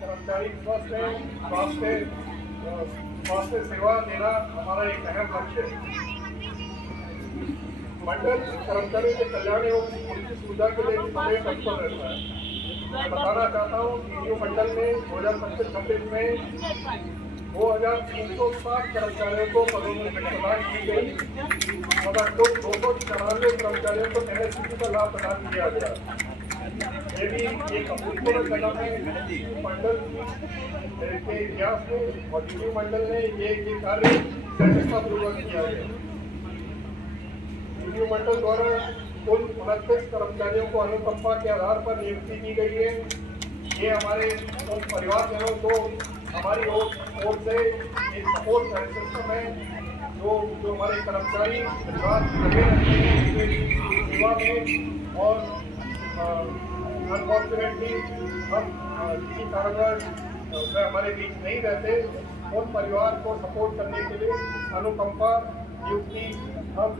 कर्मचारी स्वस्थ है, स्वास्थ्य सेवा देना हमारा एक अहम लक्ष्य है। मंडल कर्मचारियों के कल्याण एवं उनकी सुविधा के लिए हमें तत्पर रहता है। मैं बताना चाहता हूँ कि मंडल में 2025-26 में 2360 कर्मचारियों को पदोन्नति प्रदान की गई, मगर कुल 294 कर्मचारियों को NSCT का लाभ प्रदान किया गया। ये भी एक अभूतपूर्व कदम है मंडल के इतिहास में, और टीयू मंडल ने ये कार्य सफलतापूर्वक किया है। टीयू मंडल द्वारा कुल 29 कर्मचारियों को अनुकंपा के आधार पर नियुक्ति की गई है। ये हमारे परिवारजनों को हमारी ओर से एक सपोर्ट सिस्टम है, जो हमारे कर्मचारी परिवार लगे रहते हैं सेवा में, और अनफॉर्चुनेटली हम किसी कारणवश वे हमारे बीच नहीं रहते, उन परिवार को सपोर्ट करने के लिए अनुकंपा नियुक्ति हम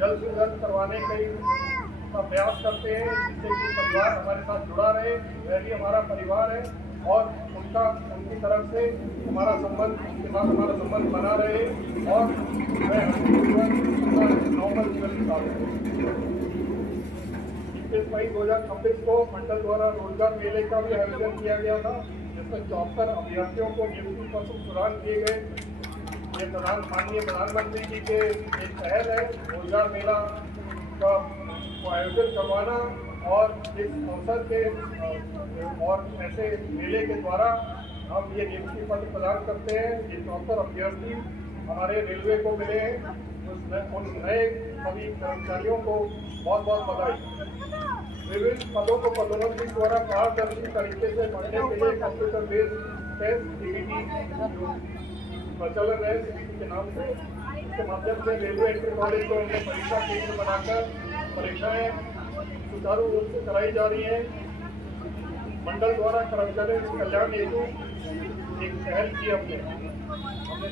जल्द से जल्द करवाने का प्रयास करते हैं, जिससे कि परिवार हमारे साथ जुड़ा रहे। वह भी हमारा परिवार है, और उनकी तरफ से हमारा संबंध, उनके साथ हमारा संबंध बना रहे, और वह नॉर्मल जीवन बिता रहे। 21 मई 2026 को मंडल द्वारा रोजगार मेले का भी आयोजन किया गया था, जिसमें 74 अभ्यर्थियों को नियुक्ति पत्र प्रदान किए गए। ये माननीय प्रधानमंत्री जी के एक पहल है रोजगार मेला का आयोजन करवाना, और इस अवसर के और ऐसे मेले के द्वारा हम ये नियुक्ति पत्र प्रदान करते हैं। ये 74 अभ्यर्थी हमारे रेलवे को मिले हैं, उन नए सभी कर्मचारियों को बहुत बहुत बधाई। विभिन्न पदों को पदोन्नति द्वारा पारदर्शी तरीके से भरने के लिए कंप्यूटर बेस्ड टेस्ट CBT प्रचलन है, CBT के नाम से, इसके माध्यम से रेलवे इंटर कॉलेज को उन्हें परीक्षा केंद्र बनाकर परीक्षाएं सुचारू रूप से कराई जा रही हैं। मंडल द्वारा कर्मचारियों के कल्याण हेतु एक पहल की हमने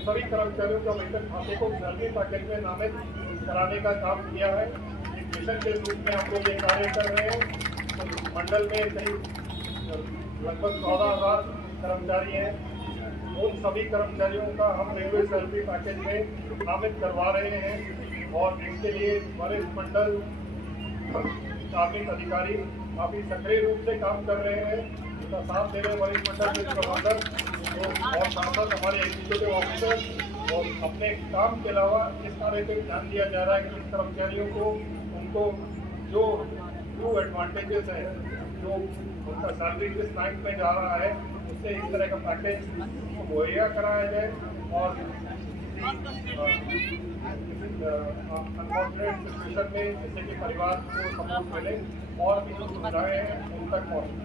सभी कर्मचारियों का वेतन खाते को सैलरी पैकेज में नामित कराने का काम किया है। एक मिशन के रूप में हम लोग ये कार्य कर रहे हैं। तो मंडल में करीब लगभग 14,000 कर्मचारी हैं, उन सभी कर्मचारियों का हम रेलवे सैलरी पैकेज में नामित करवा रहे हैं, और इसके लिए वरिष्ठ मंडल कार्मिक अधिकारी काफ़ी सक्रिय रूप से काम कर रहे हैं। इसका साथ दे रहे वरिष्ठ मंडल के प्रबंधक और साथ साथ हमारे एग्जीक्यूटिव ऑफिसर, और अपने काम के अलावा इस कार्य पर ध्यान दिया जा रहा है कि कर्मचारियों को उनको जो न्यू एडवांटेजेस हैं, जो उनका सैलरी जिस बैंक में जा रहा है, उससे इस तरह का पैकेज मुहैया कराया जाए, और अनफॉर्चुनेट सिचुएशन में जैसे कि परिवार को सपोर्ट मिले और भी जो सुविधाएँ हैं उन तक पहुँचे।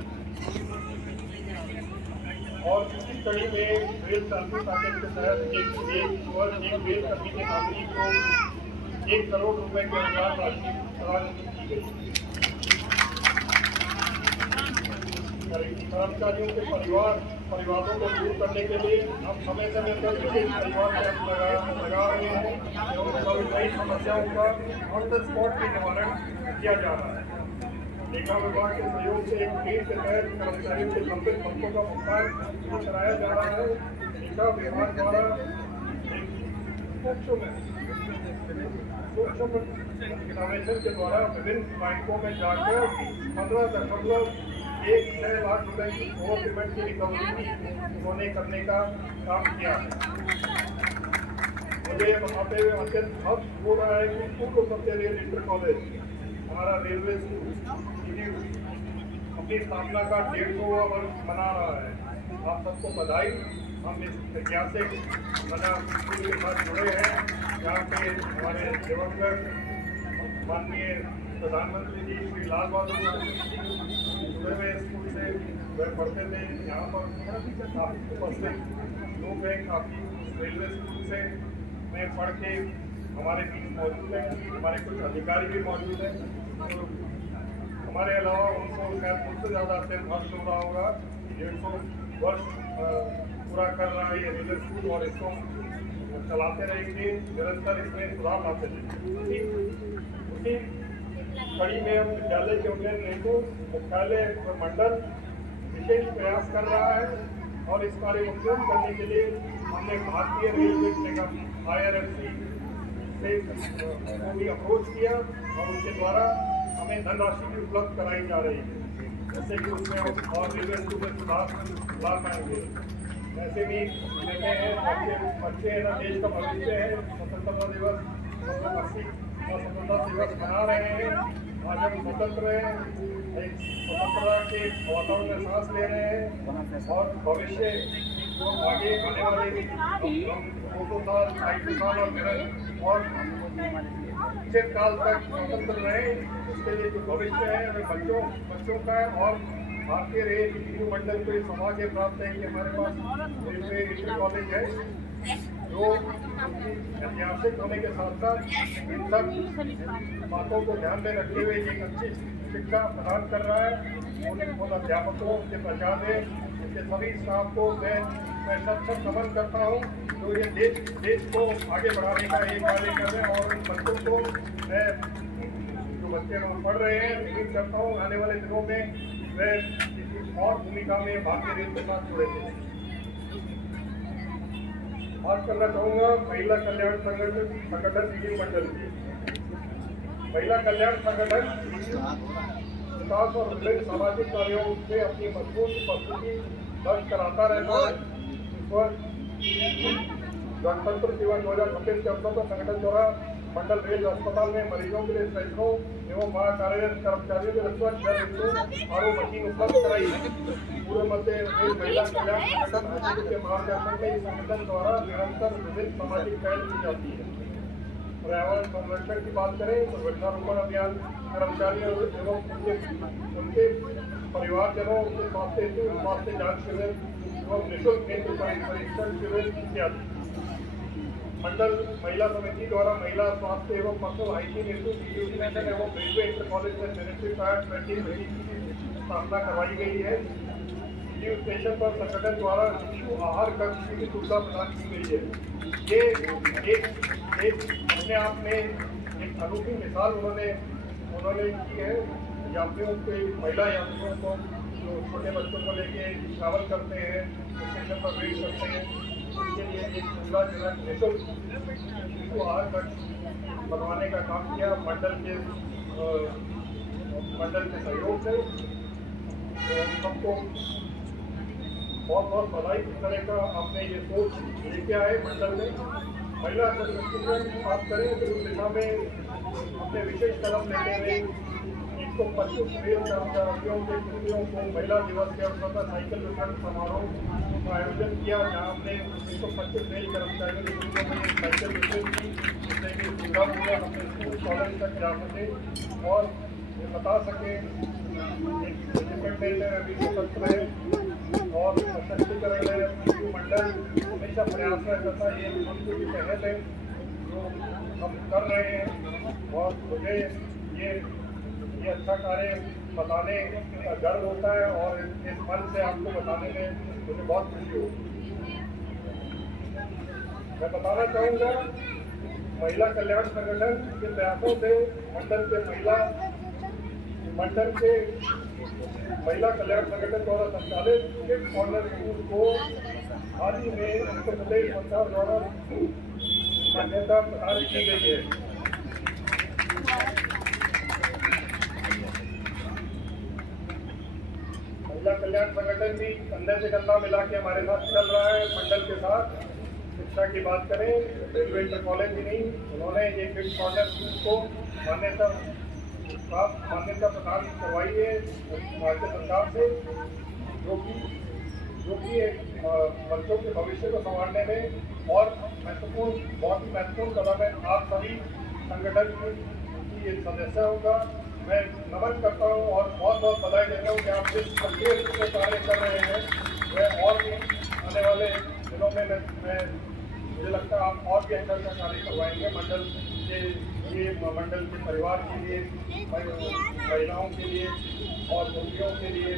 और इसी कड़ी में रेल सैलरी पैकेज के तहत एक रेल कर्मी के नागरिक को 1 करोड़ रुपए के अनुदान राशि प्रदान की गई। कर्मचारियों के परिवारों को दूर करने के लिए हम समय समय पर परिवार कैंप लगा रहे हैं, एवं कई समस्याओं का ऑन द स्पॉट भी निवारण किया जा रहा है। लेखा विभाग के सहयोग से एक टीम के तहत कर्मचारियों के लंबित भत्तों का भुगतान कराया जा रहा है। लेखा विभाग द्वारा सूक्ष्म इनोवेशन के द्वारा विभिन्न बैंकों में जाकर 15.16 लाख रुपए की ओवर पेमेंट की रिकवरी उन्होंने करने का काम किया है। मुझे बताते हुए अत्यंत हर्ष हो रहा है कि पूर्व मध्य रेल इंटर कॉलेज हमारा रेलवे अपनी स्थापना का 150वां वर्ष मना रहा है। आप सबको बधाई। हम इस ऐतिहासिक के साथ जुड़े हैं, जहाँ पे हमारे दिवंगत माननीय प्रधानमंत्री जी श्री लाल बहादुर जुड़े हुए स्कूल से वह पढ़ते थे। यहाँ पर काफ़ी उपस्थित लोग हैं, काफ़ी रेलवे स्कूल से में पढ़ के हमारे बीच मौजूद हैं। हमारे कुछ अधिकारी भी मौजूद हैं। तो हमारे अलावा उनको शायद मुझसे ज़्यादा अत्यंत हर्ष हो रहा होगा। 150 वर्ष पूरा कर रहा है ये रेलवे स्कूल, और इसको चलाते रहेंगे, निरंतर इसमें सुधार लाते रहेंगे। उसी कड़ी में हम विद्यालय के उन्नयन हेतु मुख्यालय और मंडल विशेष प्रयास कर रहा है। और इस कार्य को पूर्ण करने के लिए हमने भारतीय रेलवे निगम IRFC से को भी अप्रोच किया और उनके द्वारा हमें धनराशि भी उपलब्ध कराई जा रही है, जिससे कि उसमें और रेलवे में सुधार ला पाएंगे। ऐसे भी देखे हैं बच्चे है ना, देश का भविष्य है। स्वतंत्रता दिवस मतलब 80 स्वतंत्रता दिवस मना रहे हैं। आज हम स्वतंत्र हैं, एक स्वतंत्रता के वातावरण में सांस ले रहे हैं और भविष्य जो आगे आने वाले 200 साल 250 साल और निश्चित काल तक स्वतंत्र रहे, उसके लिए जो भविष्य है वह बच्चों का है। और भारतीय रेल मंडल को ये सौभाग्य प्राप्त है कि हमारे पास रेलवे इंटर कॉलेज है जो ऐतिहासिक होने के साथ साथ इन सब बातों को ध्यान में रखते हुए एक अच्छी शिक्षा प्रदान कर रहा है। उन अध्यापकों के प्रचार्य इसके सभी स्टाफ को मैं सच नमन करता हूँ जो ये देश को आगे बढ़ाने का एक कार्य कर रहे हैं। और उन बच्चों को मैं जो बच्चे पढ़ रहे हैं उम्मीद करता हूँ आने वाले दिनों में वे किसी और भूमिका में भारतीय रेल के साथ जुड़े थे। बात करना चाहूँगा महिला कल्याण संगठन मीटिंग मंडल की। महिला कल्याण संगठन विकास और विभिन्न सामाजिक कार्यों से अपनी मजबूत उपस्थिति दर्ज कराता रहता है। इस वर्ष गणतंत्र दिवस 2026 के अवसर पर संगठन द्वारा मंडल रेल अस्पताल में मरीजों के लिए सैकड़ों एवं वहाँ कार्यरत कर्मचारियों के लिए आरो मशीन उपलब्ध कराई। पूर्व मध्य रेल महिला कल्याण संगठन के मार्गदर्शन में इस संगठन द्वारा निरंतर विभिन्न सामाजिक पहल की जाती है। पर्यावरण संरक्षण की बात करें तो वृक्षारोपण अभियान कर्मचारियों एवं उनके परिवारजनों के स्वास्थ्य जांच शिविर एवं निःशुल्क नेत्र परीक्षण शिविर इत्यादि। मंडल महिला समिति द्वारा महिला स्वास्थ्य एवं पर्सनल हाइजीन इंस्टीट्यूशन एवं रेलवे इंटर कॉलेज में सैनिटरी पैड 2020 की स्थापना करवाई गई है। न्यू स्टेशन पर संगठन द्वारा शिशु आहार कक्ष की सुविधा प्रदान की गई है। ये एक अपने आप में एक अनूठी मिसाल उन्होंने की है। यात्रियों के महिला यात्रियों को जो छोटे बच्चों को लेके ट्रैवल करते हैं, स्टेशन पर वेट करते हैं, उनके लिए एक सुविधाजनक निःशुल्क शिशु आहार कक्ष बनवाने का काम किया मंडल के सहयोग से। तो सबको बहुत बहुत बधाई। इस तरह का आपने ये सोच लेके आए मंडल में। महिला सशक्तिकरण की बात करें तो उस दिशा में अपने विशेष कदम लेते हुए 125 रेल कर्मचारियों के पुत्रियों को महिला दिवस के अवसर पर साइकिल वितरण समारोह का आयोजन किया, जहाँ हमने 125 रेल कर्मचारियों के पुत्रियों में साइकिल वितरित की, जिससे कि सुविधापूर्वक अपने स्कूल कॉलेज तक जा सके और ये बता सके इंडिपेंडेंट है, अभी स्वतंत्र है और सशक्तिकरण है। मंडल हमेशा प्रयास करता है, ये उनकी भी पहल है जो हम कर रहे हैं। और मुझे ये अच्छा कार्य बताने का गर्व होता है और इस मन से आपको बताने में मुझे बहुत खुशी होगी। मैं बताना चाहूँगा महिला कल्याण संगठन के प्रयासों से मंडल के महिला कल्याण संगठन द्वारा संचालित किड कॉर्नर स्कूल को हाल ही में उत्तर प्रदेश सरकार द्वारा मान्यता प्रदान की गई है। महिला कल्याण संगठन भी कंधे से कंधा मिला के हमारे साथ चल रहा है। मंडल के साथ शिक्षा की बात करें, रेलवे इंटर कॉलेज ही नहीं, उन्होंने ये किड कॉर्नर स्कूल को मान्यता प्रदान करवाई है राज्य सरकार से, जो कि बच्चों के भविष्य को संभालने में और बहुत ही महत्वपूर्ण कदम है। आप सभी संगठन की ये सदस्य होगा, मैं नमन करता हूँ और बहुत बहुत बधाई देता हूँ कि आप जिस सक्रिय रूप से कार्य कर रहे हैं वह और भी आने वाले दिनों में मुझे लगता है आप और भी अच्छा कार्य करवाएंगे। मंडल के परिवार के लिए, महिलाओं के लिए और पुत्रियों के लिए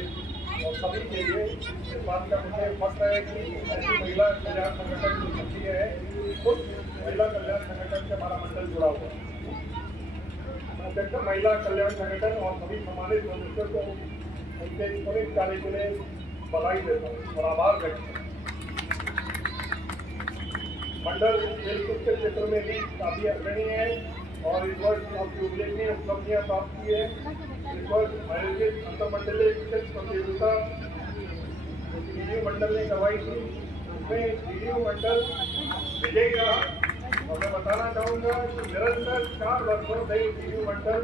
और सभी के लिए इस बात का मुझे फख्र है कि ऐसी महिला कल्याण संगठन जो सक्रिय है, उस महिला कल्याण संगठन से हमारा मंडल जुड़ा हुआ है। मैं महिला कल्याण संगठन और सभी सम्मानित सदस्यों को उनके त्वरित कार्य के लिए बधाई देता हूँ और आभार व्यक्त करता हूँ। मंडल खेलकूद के क्षेत्र में भी काफ़ी अग्रणी है और इस वर्ष काफ़ी उल्लेखनीय उपलब्धियाँ प्राप्त की है। इस वर्ष आयोजित अंतर मंडलीय क्रिकेट प्रतियोगिता डीडीयू मंडल ने करवाई थी, उसमें डीडीयू मंडल विजयी रहा। और मैं बताना चाहूँगा कि निरंतर 4 वर्षों से डीडीयू मंडल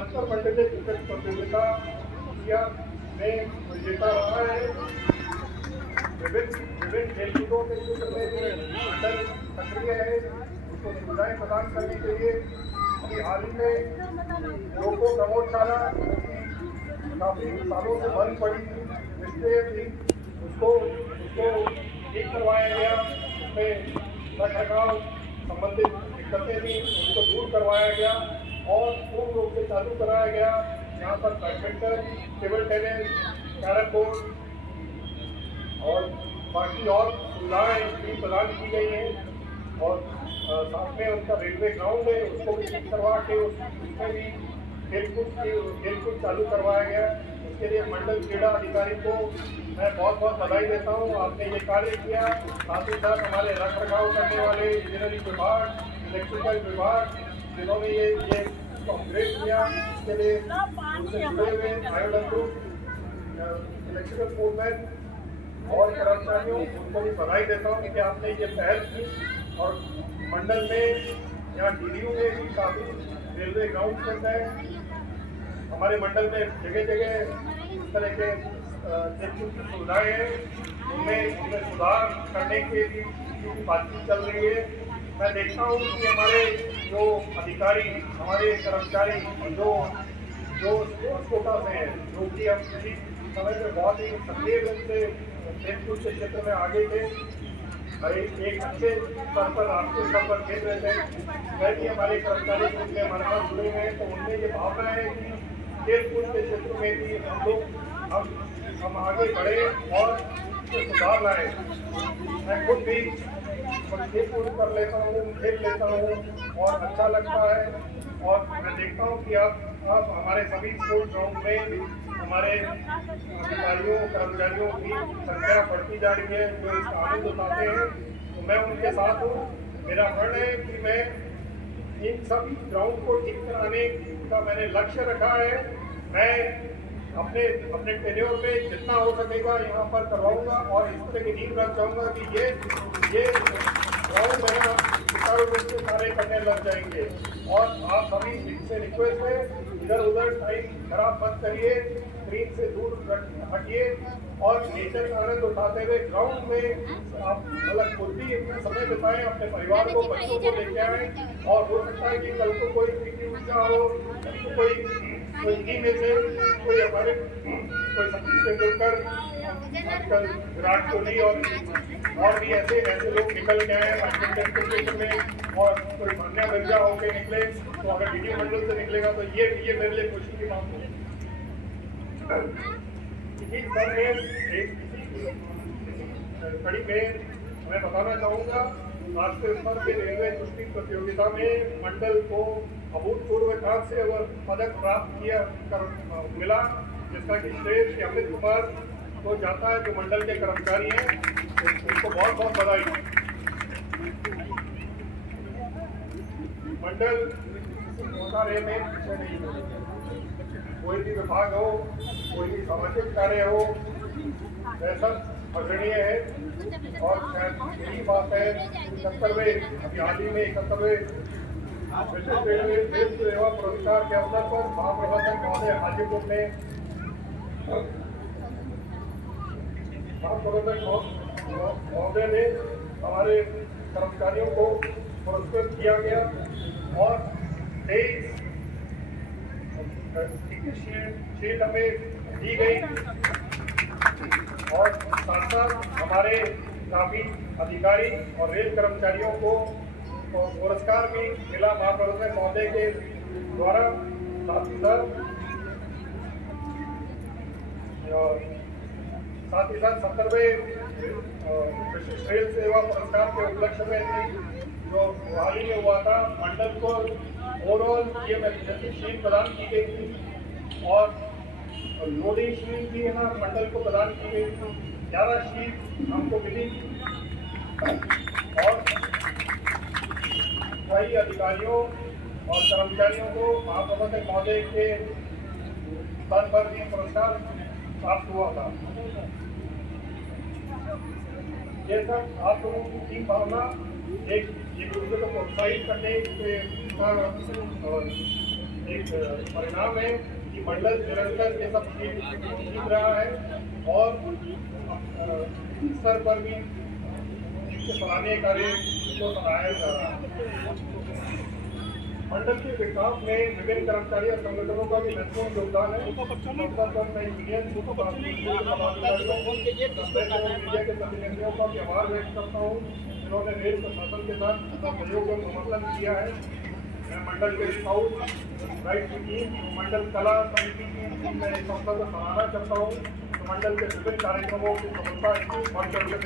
अंतर मंडलीय क्रिकेट प्रतियोगिता में विजेता रहा है। विभिन्न खेलकूदों के क्षेत्र में भी मंडल सक्रिय है, उसको सुविधाएं प्रदान करने के लिए अभी हाल ही में लोको प्रमोदशाला काफ़ी सालों से बंद पड़ी थी, इसलिए भी उसको ठीक करवाया गया। उसमें रख रखाव संबंधित दिक्कतें भी उसको दूर करवाया गया और पूर्ण रूप से चालू कराया गया। यहाँ पर badminton, table tennis, carrom board और बाकी और सुविधाएँ भी प्रदान की गई हैं और साथ में उनका रेलवे ग्राउंड है, उसको भी ठीक करवा के उसमें भी खेलकूद चालू करवाया गया। उसके लिए मंडल क्रीड़ा अधिकारी को मैं बहुत बहुत बधाई देता हूँ, आपने ये कार्य किया। साथ ही साथ हमारे रख रखाव करने वाले इंजीनियरिंग विभाग, इलेक्ट्रिकल विभाग, जिन्होंने ये अपग्रेड किया, इसके लिए उनसे जुड़े हुए आयोडक इलेक्ट्रिकल फोर्समैन और कर्मचारियों उनको भी बधाई देता हूँ कि आपने ये पहल की। और मंडल में यहाँ डीडीयू में भी काफ़ी रेलवे ग्राउंड बन गए। हमारे मंडल में जगह जगह इस तरह के खेलकूद की सुविधाएँ हैं, उनमें सुधार करने के लिए बातचीत चल रही है। मैं देखता हूँ कि हमारे जो अधिकारी, हमारे कर्मचारी जो स्पोर्ट्स कोटा से हैं, जो कि अब इस समय में बहुत ही सक्रिय रूप से खेलकूद के क्षेत्र में आगे थे, एक अच्छे स्तर पर राष्ट्रीय स्तर पर खेल रहे थे, वह भी हमारे कर्मचारी ग्रुप में हमारे साथ जुड़े हुए हैं। तो उनमें ये भावना है कि खेलकूद के क्षेत्र में भी हम आगे बढ़े और सुधार लाए। मैं खुद भी खेलकूद कर लेता हूँ, खेल लेता हूँ और अच्छा लगता है। और मैं देखता हूँ कि आप हमारे सभी स्पोर्ट्स ग्राउंड में हमारे अधिकारियों कर्मचारियों की संख्या बढ़ती जा रही है, जो इसका आनंद उठाते हैं। तो मैं उनके साथ हूँ। मेरा फंड है कि मैं इन सभी ग्राउंड को ठीक कराने का मैंने लक्ष्य रखा है। मैं अपने टेन्योर में जितना हो सकेगा यहाँ पर करवाऊंगा और इस तरह की नींव रख जाऊँगा कि ये ग्राउंड में सुचारू रूप से कार्य करने लग जाएंगे। और आप सभी से रिक्वेस्ट है, इधर उधर टाइम खराब मत करिए, स्क्रीन से दूर हटिए और नेचर का आनंद उठाते हुए ग्राउंड में आप मतलब खुद भी अपना समय बिताएं, अपने परिवार को, बच्चों को लेके आएँ। और हो सकता है कि कल को कोई पीटी ऊषा हो, कोई इन्हीं में से कोई हमारे सचिन तेंदुलकर, आजकल विराट कोहली और भी ऐसे लोग निकल के आए बैडमिंटन के क्षेत्र में। और कोई मान्या मिर्जा होकर निकले, तो अगर डीडीयू मंडल से निकलेगा तो ये मेरे लिए खुशी की बात है। इसी स्तर में कड़ी में मैं बताना चाहूँगा, राष्ट्रीय स्तर के रेलवे कुश्ती प्रतियोगिता में मंडल को अभूतपूर्व कांस्य व पदक प्राप्त मिला, जिसका कि श्रेय अमित कुमार को जाता है, जो मंडल के कर्मचारी हैं। उनको बहुत बहुत बधाई। मंडल कार्य में कोई भी विभाग हो, कोई भी सामाजिक कार्य हो, वह सब अग्रणीय है। और शायद यही बात है 71वें अभी हाल ही में 71वें विशिष्ट रेलवे सेवा पुरस्कार के अवसर पर महाप्रबंधक महोदय हाजीपुर में महोदय ने हमारे कर्मचारियों को पुरस्कृत किया गया और 23 शील्ड हमें दी गई। और साथ साथ हमारे काफ़ी अधिकारी और रेल कर्मचारियों को पुरस्कार भी मिला महाप्रबंधक महोदय के द्वारा। साथ ही साथ 70वें विशिष्ट रेल सेवा पुरस्कार के उपलक्ष्य में जो हाल ही में हुआ था, मंडल को ओवरऑल ये शील्ड प्रदान की गई थी और लोडिंग शील्ड भी है ना मंडल को प्रदान की गई थी। 11 शील्ड हमको मिली और स्थायी अधिकारियों और कर्मचारियों को महाप्रबंधक महोदय के स्तर पर भी पुरस्कार प्राप्त हुआ था। ये सब आप लोगों की टीम भावना एक दूसरे को प्रोत्साहित करने का एक परिणाम है कि मंडल निरंतर ये सब सीख रहा है और स्तर पर भी इसके सराहनीय कार्य को सराहाया जा रहा है। मंडल के विकास में विभिन्न कर्मचारी और संगठनों का भी महत्वपूर्ण योगदान है। मीडिया के प्रतिनिधियों का भी आभार व्यक्त करता हूँ जिन्होंने रेल प्रशासन के साथ सहयोग और समर्थन किया है। मैं मंडल के स्काउट गाइड की टीम, मंडल कला समिति की टीम में इस संस्था को सराहना करता हूँ। मंडल के विभिन्न कार्यक्रमों की सफलता इसकी बढ़ चढ़ कर